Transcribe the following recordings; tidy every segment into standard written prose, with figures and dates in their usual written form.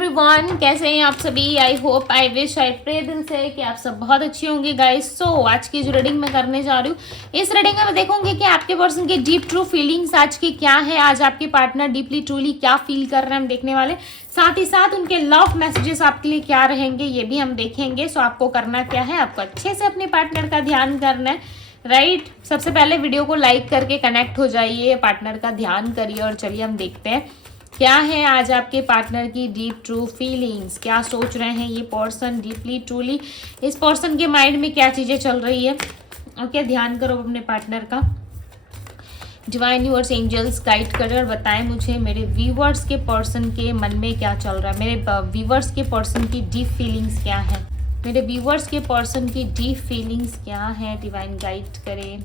Everyone, कैसे हैं आप सभी। I hope, I wish, I pray दिल से कि आप सब बहुत अच्छे होंगे गाइस। सो आज की जो रीडिंग मैं करने जा रही हूँ, इस रीडिंग में मैं देखूंगी कि आपके पर्सन की डीप ट्रू फीलिंग्स आज की क्या है, आज आपके पार्टनर डीपली ट्रूली क्या फील कर रहे हैं हम देखने वाले। साथ ही साथ उनके लव मैसेजेस आपके लिए क्या रहेंगे ये भी हम देखेंगे। सो आपको करना क्या है, आपको अच्छे से अपने पार्टनर का ध्यान करना है, राइट। सबसे पहले वीडियो को लाइक करके कनेक्ट हो जाइए, पार्टनर का ध्यान करिए और चलिए हम देखते हैं क्या है आज आपके पार्टनर की डीप ट्रू फीलिंग्स। क्या सोच रहे हैं ये पर्सन डीपली ट्रूली, इस पर्सन के माइंड में क्या चीजें चल रही है। ओके, ध्यान करो अपने पार्टनर का। डिवाइन यूनिवर्स एंजल्स गाइड करें और बताएं मुझे मेरे व्यूवर्स के पर्सन के मन में क्या चल रहा है, मेरे व्यूवर्स के पर्सन की डीप फीलिंग्स क्या है, मेरे व्यूवर्स के पर्सन की डीप फीलिंग्स क्या है। डिवाइन गाइड करें,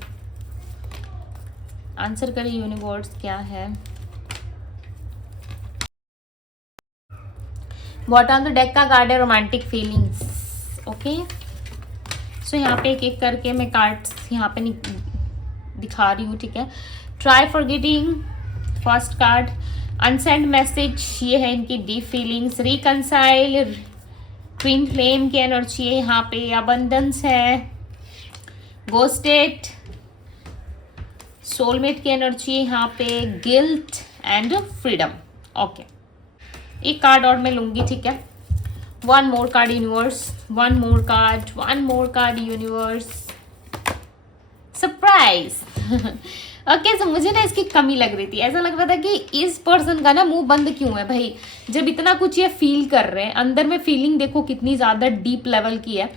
आंसर करें यूनिवर्स क्या है। बॉटम ऑफ द डेक का कार्ड है रोमांटिक फीलिंग्स। ओके, सो यहाँ पे एक एक करके मैं कार्ड्स यहाँ पे दिखा रही हूँ, ठीक है। Try forgetting, first card unsent message, ये है इनकी deep feelings. Reconcile, twin flame की एनर्जी है यहाँ पे। अबंडेंस है, गोस्टेड, सोलमेट की एनर्जी है यहाँ पे। Guilt and freedom. ओके, एक कार्ड और मैं लूंगी, ठीक है। One more card universe, one more card universe. Surprise. Okay, so मुझे ना इसकी कमी लग रही थी, ऐसा लग रहा था कि इस पर्सन का ना मुंह बंद क्यों है भाई, जब इतना कुछ ये फील कर रहे हैं अंदर में, फीलिंग देखो कितनी ज्यादा डीप लेवल की है,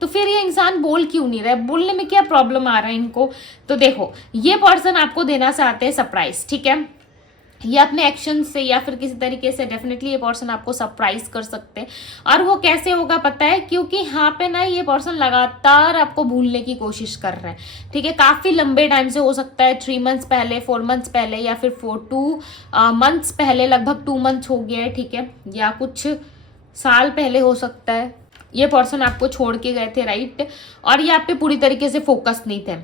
तो फिर ये इंसान बोल क्यों नहीं रहा है, बोलने में क्या प्रॉब्लम आ रहा है इनको। तो देखो, ये पर्सन आपको देना चाहते हैं सरप्राइज, ठीक है। ये अपने एक्शन से या फिर किसी तरीके से डेफिनेटली ये पर्सन आपको सरप्राइज कर सकते हैं। और वो कैसे होगा पता है, क्योंकि यहाँ पे ना ये पर्सन लगातार आपको भूलने की कोशिश कर रहे हैं, ठीक है। काफी लंबे टाइम से, हो सकता है 3 मंथ्स पहले, 4 मंथ्स पहले, या फिर 2 मंथ्स पहले, लगभग 2 मंथ्स हो गए, ठीक है, या कुछ साल पहले हो सकता है। ये पर्सन आपको छोड़ के गए थे, राइट, और ये आप पे पूरी तरीके से फोकस नहीं थे।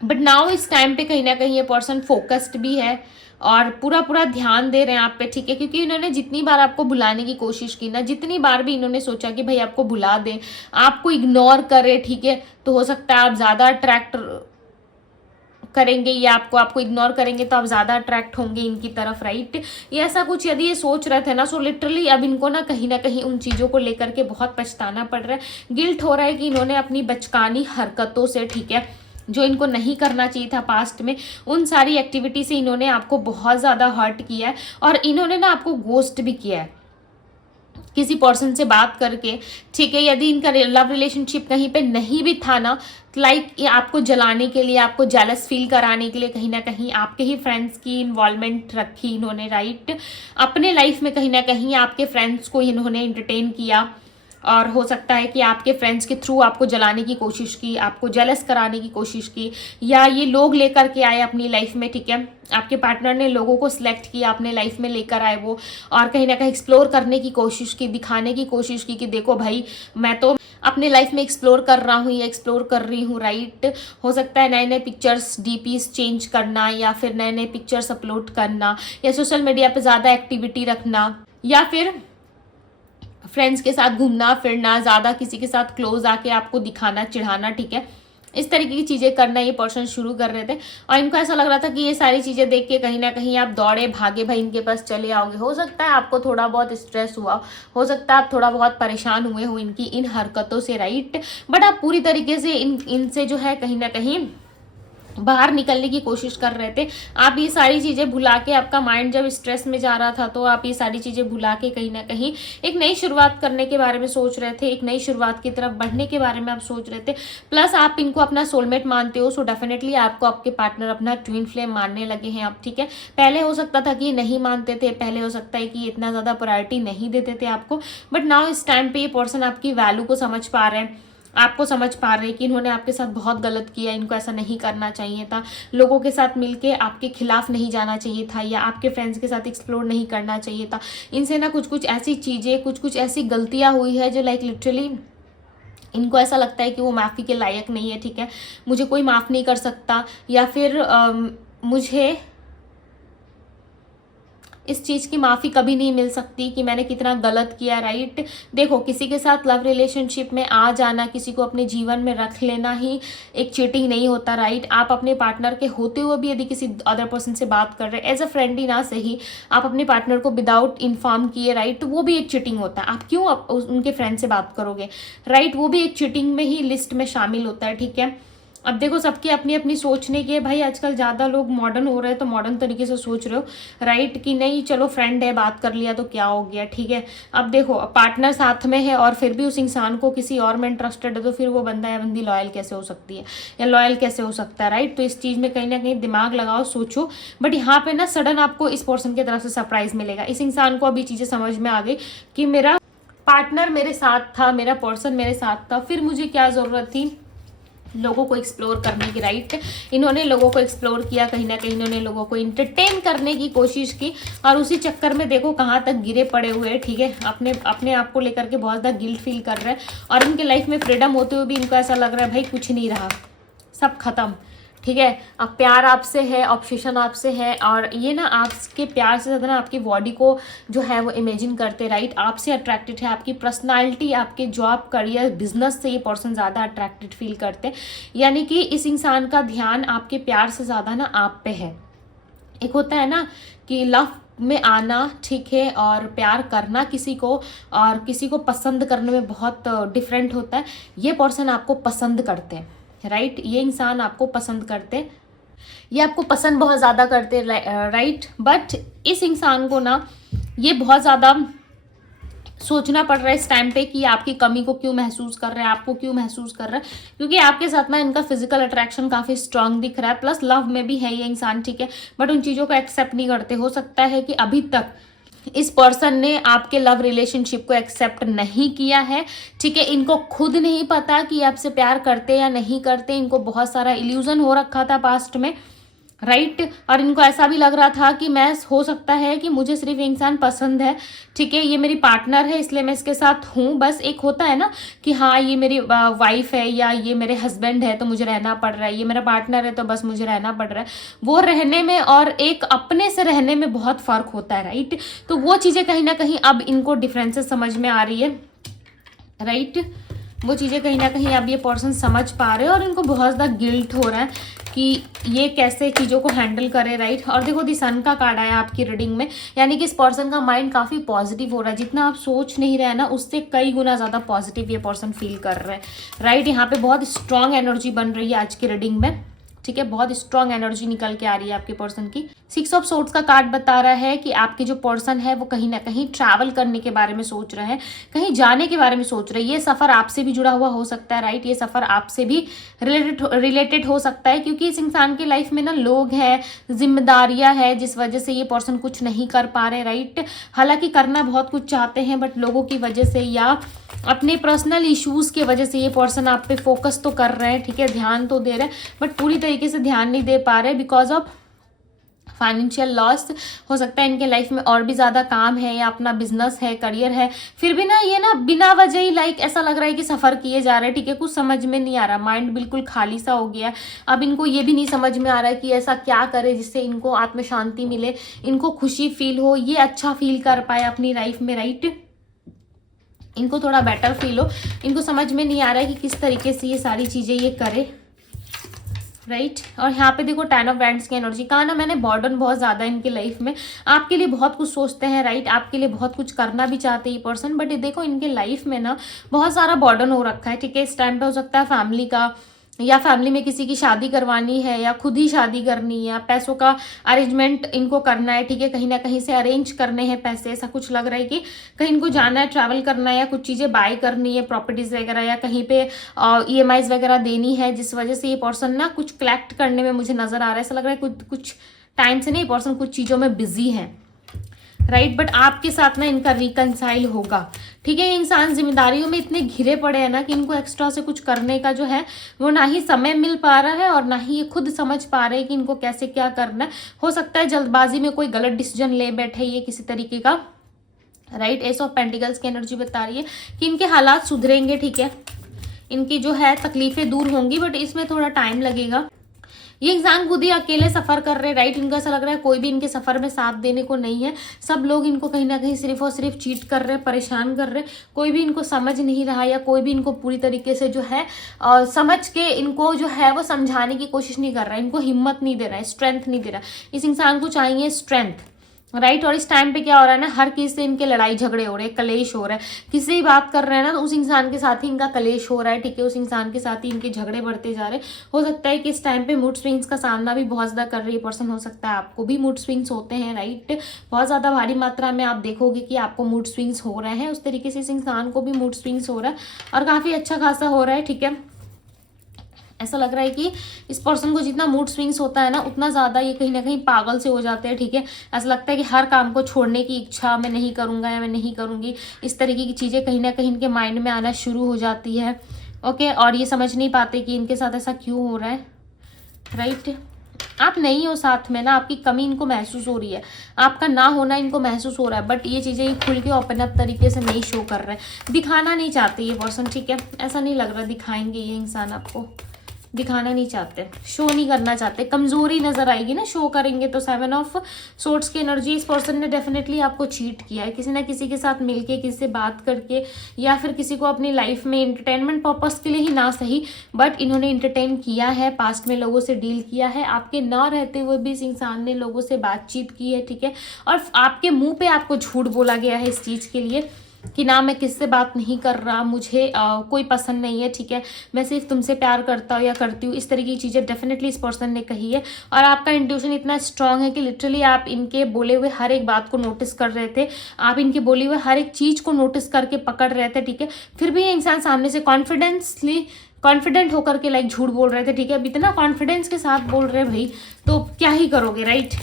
बट नाउ इस टाइम पे कहीं ना कहीं ये पर्सन फोकस्ड भी है और पूरा पूरा ध्यान दे रहे हैं आप पे, ठीक है। क्योंकि इन्होंने जितनी बार आपको भुलाने की कोशिश की ना, जितनी बार भी इन्होंने सोचा कि भाई आपको भुला दें, आपको इग्नोर करे, ठीक है, तो हो सकता है आप ज़्यादा अट्रैक्ट करेंगे या आपको इग्नोर करेंगे तो आप ज़्यादा अट्रैक्ट होंगे इनकी तरफ, राइट। ये ऐसा कुछ यदि ये सोच रहे थे ना, सो लिटरली अब इनको ना कहीं उन चीज़ों को लेकर के बहुत पछताना पड़ रहा है। गिल्ट हो रहा है कि इन्होंने अपनी बचकानी हरकतों से, ठीक है, जो इनको नहीं करना चाहिए था पास्ट में, उन सारी एक्टिविटी से इन्होंने आपको बहुत ज़्यादा हर्ट किया है। और इन्होंने ना आपको गोस्ट भी किया है किसी पर्सन से बात करके, ठीक है। यदि इनका लव रिलेशनशिप कहीं पे नहीं भी था ना, लाइक ये आपको जलाने के लिए, आपको जेलस फील कराने के लिए कहीं ना कहीं आपके ही फ्रेंड्स की इन्वॉल्वमेंट रखी इन्होंने, राइट। अपने लाइफ में कहीं ना कहीं आपके फ्रेंड्स को इन्होंने एंटरटेन किया, और हो सकता है कि आपके फ्रेंड्स के थ्रू आपको जलाने की कोशिश की, आपको जेलस कराने की कोशिश की, या ये लोग लेकर के आए अपनी लाइफ में, ठीक है। आपके पार्टनर ने लोगों को सिलेक्ट किया, अपने लाइफ में लेकर आए वो, और कहीं ना कहीं एक्सप्लोर करने की कोशिश की, दिखाने की कोशिश की कि देखो भाई मैं तो अपने लाइफ में एक्सप्लोर कर रहा हूँ या एक्सप्लोर कर रही हूँ, राइट। हो सकता है नए नए पिक्चर्स, डीपीज चेंज करना, या फिर नए नए पिक्चर्स अपलोड करना, या सोशल मीडिया पर ज़्यादा एक्टिविटी रखना, या फिर फ्रेंड्स के साथ घूमना फिरना, ज़्यादा किसी के साथ क्लोज आके आपको दिखाना चिढ़ाना, ठीक है, इस तरीके की चीज़ें करना ये पर्सन शुरू कर रहे थे। और इनको ऐसा लग रहा था कि ये सारी चीज़ें देख के कहीं ना कहीं आप दौड़े भागे भाई इनके पास चले आओगे। हो सकता है आपको थोड़ा बहुत स्ट्रेस हुआ, हो सकता है आप थोड़ा बहुत परेशान हुए हो इनकी इन हरकतों से, राइट। बट आप पूरी तरीके से इनसे जो है कहीं ना कहीं बाहर निकलने की कोशिश कर रहे थे। आप ये सारी चीज़ें भुला के, आपका माइंड जब स्ट्रेस में जा रहा था तो आप ये सारी चीज़ें भुला के कहीं ना कहीं एक नई शुरुआत करने के बारे में सोच रहे थे, एक नई शुरुआत की तरफ बढ़ने के बारे में आप सोच रहे थे। प्लस आप इनको अपना सोलमेट मानते हो, सो डेफिनेटली आपको आपके पार्टनर अपना ट्विन फ्लेम मानने लगे हैं आप, ठीक है। पहले हो सकता था कि ये नहीं मानते थे, पहले हो सकता है कि इतना ज़्यादा प्रायोरिटी नहीं देते थे आपको, बट नाउ इस टाइम पे ये पर्सन आपकी वैल्यू को समझ पा रहे हैं, आपको समझ पा रहे हैं कि इन्होंने आपके साथ बहुत गलत किया, इनको ऐसा नहीं करना चाहिए था, लोगों के साथ मिलके आपके खिलाफ नहीं जाना चाहिए था, या आपके फ्रेंड्स के साथ एक्सप्लोर नहीं करना चाहिए था। इनसे ना कुछ ऐसी चीज़ें, कुछ ऐसी गलतियां हुई है जो लाइक लिटरली इनको ऐसा लगता है कि वो माफ़ी के लायक नहीं है, ठीक है, मुझे कोई माफ़ नहीं कर सकता, या फिर मुझे इस चीज़ की माफ़ी कभी नहीं मिल सकती कि मैंने कितना गलत किया, राइट। देखो, किसी के साथ लव रिलेशनशिप में आ जाना, किसी को अपने जीवन में रख लेना ही एक चीटिंग नहीं होता, राइट। आप अपने पार्टनर के होते हुए भी यदि किसी अदर पर्सन से बात कर रहे हैं, एज अ फ्रेंड ही ना सही, आप अपने पार्टनर को विदाउट इन्फॉर्म किए, राइट, तो वो भी एक चीटिंग होता है। आप क्यों उनके फ्रेंड से बात करोगे, राइट, वो भी एक चीटिंग में ही लिस्ट में शामिल होता है, ठीक है। अब देखो, सबकी अपनी अपनी सोचने की है भाई। आजकल ज़्यादा लोग मॉडर्न हो रहे हैं, तो मॉडर्न तरीके से सोच रहे हो, राइट, कि नहीं चलो फ्रेंड है, बात कर लिया तो क्या हो गया, ठीक है। अब देखो, पार्टनर साथ में है और फिर भी उस इंसान को किसी और में इंटरेस्टेड है, तो फिर वो बंदा या बंदी लॉयल कैसे हो सकती है या लॉयल कैसे हो सकता है, राइट। तो इस चीज़ में कहीं ना कहीं दिमाग लगाओ, सोचो। बट यहाँ पे ना सडन आपको इस पर्सन की तरफ से सरप्राइज मिलेगा। इस इंसान को अभी चीज़ें समझ में आ गई कि मेरा पार्टनर मेरे साथ था, मेरा पर्सन मेरे साथ था, फिर मुझे क्या ज़रूरत थी लोगों को एक्सप्लोर करने की, राइट। इन्होंने लोगों को एक्सप्लोर किया, कहीं ना कहीं इन्होंने लोगों को इंटरटेन करने की कोशिश की, और उसी चक्कर में देखो कहाँ तक गिरे पड़े हुए हैं, ठीक है। अपने अपने आप को लेकर के बहुत ज़्यादा गिल्ट फील कर रहे हैं, और इनके लाइफ में फ्रीडम होते हुए भी इनको ऐसा लग रहा है भाई कुछ नहीं रहा, सब खत्म, ठीक है। अब प्यार आपसे है, ऑब्सेशन आपसे है, और ये ना आपके प्यार से ज़्यादा ना आपकी बॉडी को जो है वो इमेजिन करते, राइट। आपसे अट्रैक्टेड है, आपकी पर्सनालिटी, आपके जॉब, करियर, बिजनेस से ये पर्सन ज़्यादा अट्रैक्टेड फील करते हैं। यानी कि इस इंसान का ध्यान आपके प्यार से ज़्यादा ना आप पे है। एक होता है ना कि लव में आना, ठीक है, और प्यार करना किसी को, और किसी को पसंद करने में बहुत डिफरेंट होता है। ये पर्सन आपको पसंद करते हैं, राइट। ये इंसान आपको पसंद करते, ये आपको पसंद बहुत ज़्यादा करते, राइट। बट इस इंसान को ना ये बहुत ज़्यादा सोचना पड़ रहा है इस टाइम पे कि आपकी कमी को क्यों महसूस कर रहे हैं, आपको क्यों महसूस कर रहा है, क्योंकि आपके साथ ना इनका फिजिकल अट्रैक्शन काफ़ी स्ट्रांग दिख रहा है, प्लस लव में भी है ये इंसान, ठीक है। बट उन चीज़ों को एक्सेप्ट नहीं करते। हो सकता है कि अभी तक इस पर्सन ने आपके लव रिलेशनशिप को एक्सेप्ट नहीं किया है, ठीक है। इनको खुद नहीं पता कि आपसे प्यार करते या नहीं करते, इनको बहुत सारा इल्यूजन हो रखा था पास्ट में, राइट। और इनको ऐसा भी लग रहा था कि मैं, हो सकता है कि मुझे सिर्फ इंसान पसंद है, ठीक है, ये मेरी पार्टनर है इसलिए मैं इसके साथ हूँ, बस। एक होता है ना कि हाँ ये मेरी वाइफ है या ये मेरे हस्बैंड है तो मुझे रहना पड़ रहा है, ये मेरा पार्टनर है तो बस मुझे रहना पड़ रहा है। वो रहने में और एक अपने से रहने में बहुत फ़र्क होता है, राइट। तो वो चीज़ें कहीं ना कहीं अब इनको डिफरेंसेस समझ में आ रही है, राइट। वो चीज़ें कहीं ना कहीं अब ये पर्सन समझ पा रहे हैं, और इनको बहुत ज़्यादा गिल्ट हो रहा है कि ये कैसे चीज़ों को हैंडल करे, राइट। और देखो, दी सन का कार्ड आया आपकी रीडिंग में, यानी कि इस पर्सन का माइंड काफ़ी पॉजिटिव हो रहा है। जितना आप सोच नहीं रहे ना, उससे कई गुना ज़्यादा पॉजिटिव ये पर्सन फील कर रहे हैं, राइट। यहाँ पे बहुत स्ट्रांग एनर्जी बन रही है आज की रीडिंग में, ठीक है। बहुत स्ट्रांग एनर्जी निकल के आ रही है आपके पर्सन की। 6 ऑफ सोर्ड्स का कार्ड बता रहा है कि आपके जो पर्सन है वो कहीं ना कहीं ट्रैवल करने के बारे में सोच रहे हैं, कहीं जाने के बारे में सोच रहे हैं। ये सफ़र आपसे भी जुड़ा हुआ हो सकता है, राइट। ये सफ़र आपसे भी रिलेटेड हो सकता है, क्योंकि इस इंसान की लाइफ में ना लोग हैं, जिम्मेदारियां हैं, जिस वजह से ये पर्सन कुछ नहीं कर पा रहे, राइट। हालांकि करना बहुत कुछ चाहते हैं, बट लोगों की वजह से या अपने पर्सनल इश्यूज़ की वजह से ये पर्सन आप पे फोकस तो कर रहे हैं, ठीक है, ध्यान तो दे रहे हैं, बट पूरी तरीके से ध्यान नहीं दे पा रहे बिकॉज ऑफ फाइनेंशियल लॉस। हो सकता है इनके लाइफ में और भी ज़्यादा काम है, या अपना बिजनेस है, करियर है, फिर भी ना ये ना बिना वजह ही लाइक ऐसा लग रहा है कि सफ़र किए जा रहे हैं, ठीक है। कुछ समझ में नहीं आ रहा, माइंड बिल्कुल खाली सा हो गया। अब इनको ये भी नहीं समझ में आ रहा है कि ऐसा क्या करे जिससे इनको आत्म शांति मिले, इनको खुशी फील हो, ये अच्छा फील कर पाए अपनी लाइफ में, राइट। इनको थोड़ा बेटर फील हो। इनको समझ में नहीं आ रहा है कि किस तरीके से ये सारी चीज़ें ये करे, राइट। और यहाँ पे देखो 10 ऑफ वैंड्स की एनर्जी, कहा ना मैंने, बर्डन बहुत ज़्यादा है इनकी लाइफ में, आपके लिए बहुत कुछ सोचते हैं, राइट। आपके लिए बहुत कुछ करना भी चाहते हैं ये पर्सन, बट ये देखो इनके लाइफ में ना बहुत सारा बर्डन हो रखा है, ठीक है। इस टाइम पे हो सकता है फैमिली का, या फैमिली में किसी की शादी करवानी है, या खुद ही शादी करनी है, या पैसों का अरेंजमेंट इनको करना है, ठीक है। कहीं ना कहीं से अरेंज करने हैं पैसे, ऐसा कुछ लग रहा है कि कहीं इनको जाना है, ट्रैवल करना है, या कुछ चीज़ें बाय करनी है, प्रॉपर्टीज़ वगैरह, या कहीं पे EMIs वगैरह देनी है, जिस वजह से ये पर्सन ना कुछ कलेक्ट करने में मुझे नज़र आ रहा है। ऐसा लग रहा है कुछ टाइम से नहीं, ये पर्सन कुछ चीज़ों में बिजी है, राइट। बट आपके साथ ना इनका रिकनसाइल होगा, ठीक है। ये इंसान जिम्मेदारियों में इतने घिरे पड़े हैं ना कि इनको एक्स्ट्रा से कुछ करने का जो है वो ना ही समय मिल पा रहा है, और ना ही ये खुद समझ पा रहे हैं कि इनको कैसे क्या करना है। हो सकता है जल्दबाजी में कोई गलत डिसीजन ले बैठे ये किसी तरीके का, राइट। एस ऑफ पेंटिकल्स की एनर्जी बता रही है कि इनके हालात सुधरेंगे, ठीक है। इनकी जो है तकलीफें दूर होंगी, बट इसमें थोड़ा टाइम लगेगा, ये इंसान खुद ही अकेले सफर कर रहे हैं, राइट। इनको ऐसा लग रहा है कोई भी इनके सफर में साथ देने को नहीं है, सब लोग इनको कहीं ना कहीं सिर्फ और सिर्फ चीट कर रहे हैं, परेशान कर रहे हैं, कोई भी इनको समझ नहीं रहा, या कोई भी इनको पूरी तरीके से जो है समझ के इनको जो है वो समझाने की कोशिश नहीं कर रहा है, इनको हिम्मत नहीं दे रहा है, स्ट्रेंथ नहीं दे रहा है। इस इंसान को चाहिए स्ट्रेंथ, राइट। और इस टाइम पे क्या हो रहा है ना, हर किसी से इनके लड़ाई झगड़े हो रहे हैं, कलेश हो रहा है, किसी से बात कर रहे हैं ना तो उस इंसान के साथ ही इनका कलेश हो रहा है, ठीक है। उस इंसान के साथ ही इनके झगड़े बढ़ते जा रहे हैं। हो सकता है कि इस टाइम पे मूड स्विंग्स का सामना भी बहुत ज़्यादा कर रही है पर्सन, हो सकता है आपको भी मूड स्विंग्स होते हैं, राइट। बहुत ज़्यादा भारी मात्रा में आप देखोगे कि आपको मूड स्विंग्स हो रहे हैं, उस तरीके से इस इंसान को भी मूड स्विंग्स हो रहा है और काफ़ी अच्छा खासा हो रहा है, ठीक है। ऐसा लग रहा है कि इस पर्सन को जितना मूड स्विंग्स होता है ना, उतना ज़्यादा ये कहीं ना कहीं पागल से हो जाते हैं, ठीक है। ऐसा लगता है कि हर काम को छोड़ने की इच्छा, मैं नहीं करूँगा या मैं नहीं करूँगी, इस तरीके की चीज़ें कहीं ना कहीं इनके माइंड में आना शुरू हो जाती है, ओके। और ये समझ नहीं पाते कि इनके साथ ऐसा क्यों हो रहा है, राइट। आप नहीं हो साथ में ना, आपकी कमी इनको महसूस हो रही है, आपका ना होना इनको महसूस हो रहा है, बट ये चीज़ें खुल के ओपन अप तरीके से नहीं शो कर रहे हैं, दिखाना नहीं चाहते ये पर्सन, ठीक है। ऐसा नहीं लग रहा दिखाएंगे ये इंसान, आपको दिखाना नहीं चाहते, शो नहीं करना चाहते, कमजोरी नजर आएगी ना शो करेंगे तो। 7 ऑफ सोर्ड्स की एनर्जी, इस पर्सन ने डेफिनेटली आपको चीट किया है, किसी ना किसी के साथ मिलके, किसी से बात करके, या फिर किसी को अपनी लाइफ में एंटरटेनमेंट पर्पस के लिए ही ना सही, बट इन्होंने एंटरटेन किया है, पास्ट में लोगों से डील किया है, आपके ना रहते हुए भी इस इंसान ने लोगों से बातचीत की है, ठीक है। और आपके मुंह पे आपको झूठ बोला गया है इस चीज़ के लिए कि ना मैं किससे बात नहीं कर रहा, मुझे कोई पसंद नहीं है, ठीक है, मैं सिर्फ तुमसे प्यार करता हूँ या करती हूँ, इस तरह की चीज़ें डेफिनेटली इस पर्सन ने कही है। और आपका इंट्यूशन इतना स्ट्रांग है कि लिटरली आप इनके बोले हुए हर एक बात को नोटिस कर रहे थे, आप इनके बोले हुए हर एक चीज़ को नोटिस करके पकड़ रहे थे, ठीक है। फिर भी ये इंसान सामने से कॉन्फिडेंट होकर के लाइक झूठ बोल रहे थे, ठीक है। अब इतना कॉन्फिडेंस के साथ बोल रहे हैं भाई, तो क्या ही करोगे, राइट।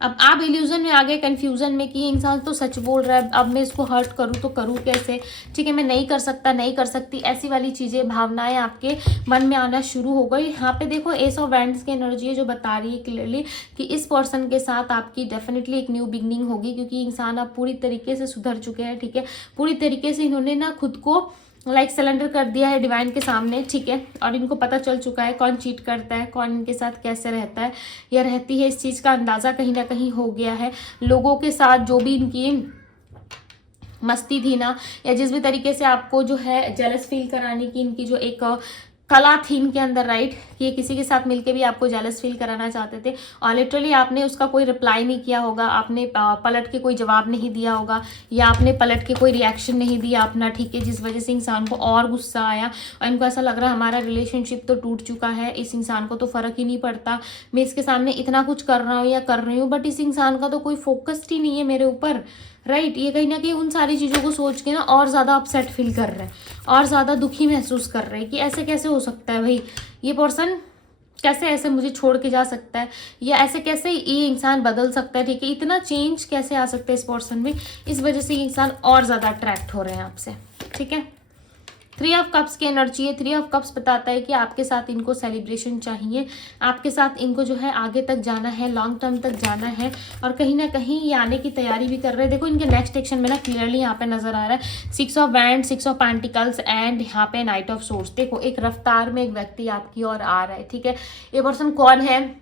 अब आप इल्यूजन में आ गए, कंफ्यूजन में कि ये इंसान तो सच बोल रहा है, अब मैं इसको हर्ट करूँ तो करूँ कैसे, ठीक है, मैं नहीं कर सकता, नहीं कर सकती, ऐसी वाली चीज़ें, भावनाएं आपके मन में आना शुरू हो गई। यहाँ पे देखो एस ऑफ वैंड्स की एनर्जी है जो बता रही है क्लियरली कि इस पर्सन के साथ आपकी डेफिनेटली एक न्यू बिगनिंग होगी, क्योंकि इंसान अब पूरी तरीके से सुधर चुके हैं, ठीक है। पूरी तरीके से इन्होंने ना खुद को लाइक सिलेंडर कर दिया है डिवाइन के सामने, ठीक है। और इनको पता चल चुका है कौन चीट करता है, कौन इनके साथ कैसे रहता है या रहती है, इस चीज़ का अंदाज़ा कहीं ना कहीं हो गया है। लोगों के साथ जो भी इनकी मस्ती थी ना, या जिस भी तरीके से आपको जो है जेलस फील कराने की इनकी जो एक कला थी इनके अंदर, राइट, कि किसी के साथ मिलके भी आपको जेलस फील कराना चाहते थे और लिटरली आपने उसका कोई रिप्लाई नहीं किया होगा, आपने पलट के कोई जवाब नहीं दिया होगा, या आपने पलट के कोई रिएक्शन नहीं दिया अपना, ठीक है, जिस वजह से इंसान को और गुस्सा आया और इनको ऐसा लग रहा है हमारा रिलेशनशिप तो टूट चुका है, इस इंसान को तो फ़र्क ही नहीं पड़ता, मैं इसके सामने इतना कुछ कर रहा हूँ या कर रही हूँ, बट इस इंसान का तो कोई फोकस ही नहीं है मेरे ऊपर, राइट। ये कहीं ना कहीं उन सारी चीज़ों को सोच के ना और ज़्यादा अपसेट फील कर रहे हैं और ज़्यादा दुखी महसूस कर रहे हैं कि ऐसे कैसे हो सकता है भाई, ये पर्सन कैसे ऐसे मुझे छोड़ के जा सकता है, या ऐसे कैसे ये इंसान बदल सकता है, ठीक है, इतना चेंज कैसे आ सकता है इस पर्सन में। इस वजह से ये इंसान और ज़्यादा अट्रैक्ट हो रहे हैं आपसे, ठीक है। 3 ऑफ कप्स की एनर्जी है। 3 ऑफ कप्स बताता है कि आपके साथ इनको सेलिब्रेशन चाहिए, आपके साथ इनको जो है आगे तक जाना है, लॉन्ग टर्म तक जाना है, और कहीं ना कहीं ये आने की तैयारी भी कर रहे हैं। देखो इनके नेक्स्ट एक्शन में ना क्लियरली यहाँ पे नजर आ रहा है 6 of wand, 6 of pentacles and यहाँ पे नाइट ऑफ सोर्स। देखो एक रफ्तार में एक व्यक्ति आपकी ओर आ रहा है, ठीक है। ये पर्सन कौन है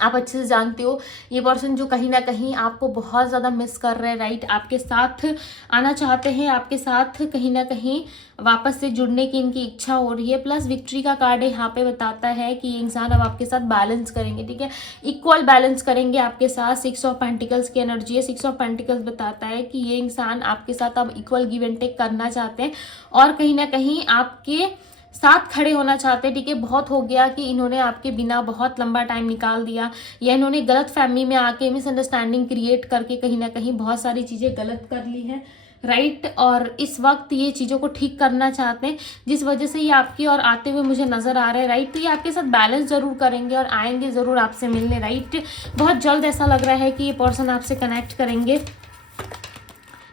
आप अच्छे से जानते हो, ये पर्सन जो कहीं ना कहीं आपको बहुत ज़्यादा मिस कर रहे हैं, राइट, आपके साथ आना चाहते हैं, आपके साथ कहीं ना कहीं वापस से जुड़ने की इनकी इच्छा हो रही है। प्लस विक्ट्री का कार्ड यहाँ पे बताता है कि ये इंसान अब आपके साथ बैलेंस करेंगे, ठीक है, इक्वल बैलेंस करेंगे आपके साथ। 6 ऑफ पेंटिकल्स की एनर्जी है। 6 ऑफ पेंटिकल्स बताता है कि ये इंसान आपके साथ अब इक्वल गिव एंड टेक करना चाहते हैं और कहीं ना कहीं आपके साथ खड़े होना चाहते हैं, ठीक है। बहुत हो गया कि इन्होंने आपके बिना बहुत लंबा टाइम निकाल दिया, या इन्होंने गलत फहमी में आके मिसअंडरस्टैंडिंग क्रिएट करके कहीं ना कहीं बहुत सारी चीज़ें गलत कर ली हैं, राइट। और इस वक्त ये चीज़ों को ठीक करना चाहते हैं, जिस वजह से ये आपकी और आते हुए मुझे नज़र आ रहा है, राइट। तो ये आपके साथ बैलेंस ज़रूर करेंगे और आएंगे ज़रूर आपसे मिलने, राइट। बहुत जल्द ऐसा लग रहा है कि ये पर्सन आपसे कनेक्ट करेंगे।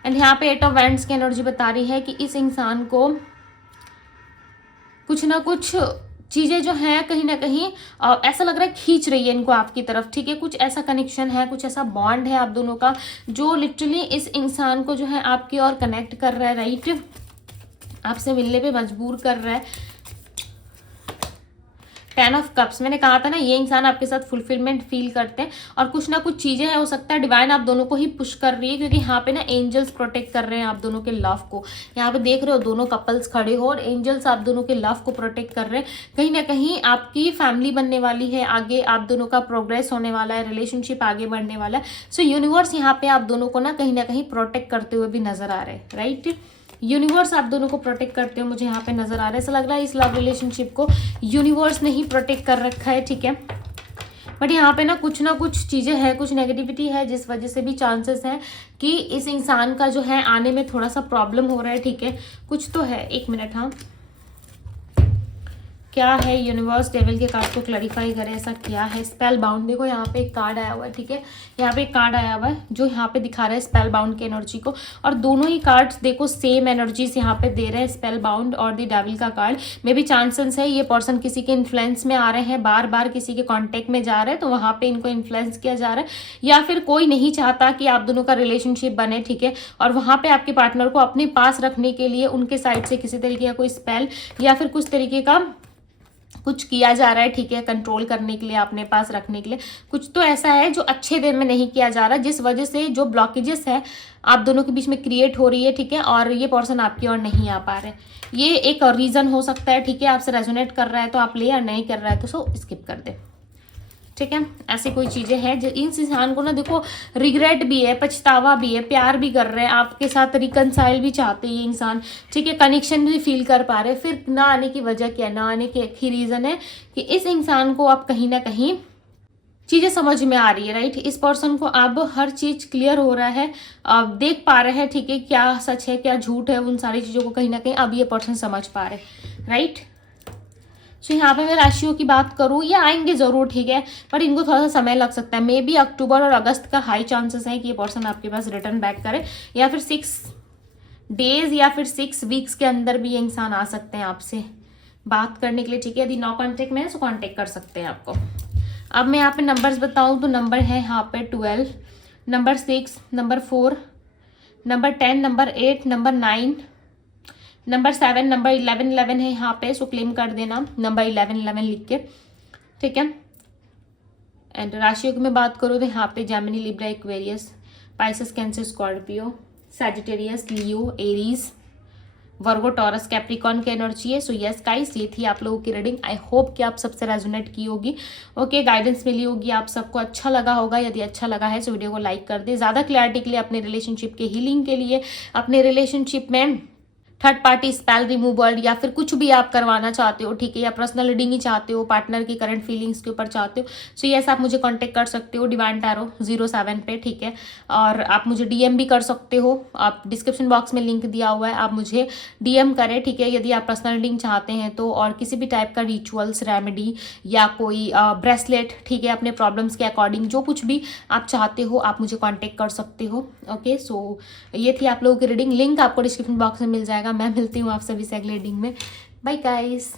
एंड यहाँ पे 8 ऑफ वैंड्स की एनर्जी बता रही है कि इस इंसान को कुछ ना कुछ चीज़ें जो हैं कहीं ना कहीं ऐसा लग रहा है खींच रही है इनको आपकी तरफ, ठीक है। कुछ ऐसा कनेक्शन है, कुछ ऐसा बॉन्ड है आप दोनों का जो लिटरली इस इंसान को जो है आपकी ओर कनेक्ट कर रहा है, राइट, आपसे मिलने पे मजबूर कर रहा है। 10 ऑफ कप्स, मैंने कहा था ना ये इंसान आपके साथ फुलफिलमेंट फील करते हैं और कुछ ना कुछ चीजें हैं, हो सकता है डिवाइन आप दोनों को ही पुश कर रही है, क्योंकि यहाँ पे ना एंजल्स प्रोटेक्ट कर रहे हैं आप दोनों के लव को। यहाँ पे देख रहे हो दोनों कपल्स खड़े हो और एंजल्स आप दोनों के लव को प्रोटेक्ट कर रहे हैं। कहीं ना कहीं आपकी फैमिली बनने वाली है, आगे आप दोनों का प्रोग्रेस होने वाला है, रिलेशनशिप आगे बढ़ने वाला है। सो यूनिवर्स यहाँ पे आप दोनों को ना कहीं प्रोटेक्ट करते हुए भी नजर आ रहे हैं, राइट। यूनिवर्स आप दोनों को प्रोटेक्ट करते हुए मुझे यहाँ पे नजर आ रहा है। ऐसा लग रहा है इस लव रिलेशनशिप को यूनिवर्स ने ही प्रोटेक्ट कर रखा है, ठीक है। बट यहाँ पे ना कुछ चीजें हैं, कुछ नेगेटिविटी है, जिस वजह से भी चांसेस हैं कि इस इंसान का जो है आने में थोड़ा सा प्रॉब्लम हो रहा है, ठीक है। कुछ तो है, एक मिनट, हाँ क्या है यूनिवर्स डेविल के कार्ड को क्लैरिफाई करे, ऐसा क्या है। स्पेल बाउंड, देखो यहाँ पे एक कार्ड आया हुआ है, ठीक है। यहाँ पे एक कार्ड आया हुआ है जो यहाँ पे दिखा रहा है स्पेल बाउंड की एनर्जी को, और दोनों ही कार्ड्स देखो सेम एनर्जीज यहाँ पे दे रहे हैं, स्पेल बाउंड और द डेविल का कार्ड। मे भी चांसेस है ये पर्सन किसी के इन्फ्लुएंस में आ रहे हैं, बार बार किसी के कॉन्टेक्ट में जा रहे हैं, तो वहाँ पे इनको इन्फ्लुएंस किया जा रहा है, या फिर कोई नहीं चाहता कि आप दोनों का रिलेशनशिप बने, ठीक है। और वहाँ पे आपके पार्टनर को अपने पास रखने के लिए उनके साइड से किसी तरीके का कोई स्पेल या फिर कुछ तरीके का कुछ किया जा रहा है, ठीक है, कंट्रोल करने के लिए, अपने पास रखने के लिए। कुछ तो ऐसा है जो अच्छे वे में नहीं किया जा रहा, जिस वजह से जो ब्लॉकेजेस है आप दोनों के बीच में क्रिएट हो रही है, ठीक है। और ये पर्सन आपकी ओर नहीं आ पा रहे, ये एक रीजन हो सकता है, ठीक है। आपसे रेजोनेट कर रहा है तो आप ले, और नहीं कर रहा है तो सो स्किप कर दे, ठीक है। ऐसी कोई चीजें हैं जो इस इंसान को ना देखो रिग्रेट भी है, पछतावा भी है, प्यार भी कर रहे हैं आपके साथ, रिकनसाइल भी चाहते हैं ये इंसान, ठीक है। कनेक्शन भी फील कर पा रहे हैं। फिर ना आने की वजह क्या है, ना आने की एक ही रीजन है कि इस इंसान को आप कहीं ना कहीं चीजें समझ में आ रही है, राइट। इस पर्सन को अब हर चीज क्लियर हो रहा है, अब देख पा रहे हैं, ठीक है, क्या सच है क्या झूठ है, उन सारी चीजों को कहीं ना कहीं अब ये पर्सन समझ पा रहे, राइट। तो यहाँ पे मैं राशियों की बात करूँ, ये आएंगे जरूर, ठीक है, पर इनको थोड़ा सा समय लग सकता है। मे बी अक्टूबर और अगस्त का हाई चांसेस है कि ये पर्सन आपके पास रिटर्न बैक करे, या फिर 6 डेज या फिर 6 वीक्स के अंदर भी ये इंसान आ सकते हैं आपसे बात करने के लिए, ठीक है। यदि नो कॉन्टेक्ट में है तो कॉन्टेक्ट कर सकते हैं आपको। अब मैं यहाँ पे नंबर्स बताऊँ तो नंबर है यहाँ पे 12, number 6, number 4, number 10, number 8, number 9, number 7, number 11 है यहाँ पे, सो क्लेम कर देना नंबर 11 लिख के, ठीक है। एंड राशियों की मैं बात करूँ तो यहाँ पे Gemini, Libra, Aquarius, Pisces, Cancer, Scorpio, Sagittarius, Leo, Aries, Virgo, Taurus, Capricorn की एनर्जी है। सो यस गाइस, ये थी आप लोगों की रीडिंग। आई होप कि आप सबसे रेजोनेट की होगी, ओके, गाइडेंस मिली होगी, आप सबको अच्छा लगा होगा। यदि अच्छा लगा है तो वीडियो को लाइक कर दे। ज़्यादा क्लैरिटी के लिए, अपने रिलेशनशिप के हीलिंग के लिए, अपने रिलेशनशिप में थर्ड पार्टी स्पेल रिमूवल या फिर कुछ भी आप करवाना चाहते हो, ठीक है, या पर्सनल रीडिंग ही चाहते हो, पार्टनर की करंट फीलिंग्स के ऊपर चाहते हो, सो यस आप मुझे कांटेक्ट कर सकते हो डिवाइन टैरो 07 पे, ठीक है। और आप मुझे डीएम भी कर सकते हो, आप डिस्क्रिप्शन बॉक्स में लिंक दिया हुआ है, आप मुझे डीएम करें, ठीक है, यदि आप पर्सनल रीडिंग चाहते हैं तो। और किसी भी टाइप का रिचुअल्स, रेमेडी या कोई ब्रेसलेट, ठीक है, अपने प्रॉब्लम्स के अकॉर्डिंग जो कुछ भी आप चाहते हो आप मुझे कॉन्टेक्ट कर सकते हो, ओके। सो ये थी आप लोगों की रीडिंग, लिंक आपको डिस्क्रिप्शन बॉक्स में मिल जाएगा। मैं मिलती हूँ आप सभी से अगले रीडिंग में। Bye guys.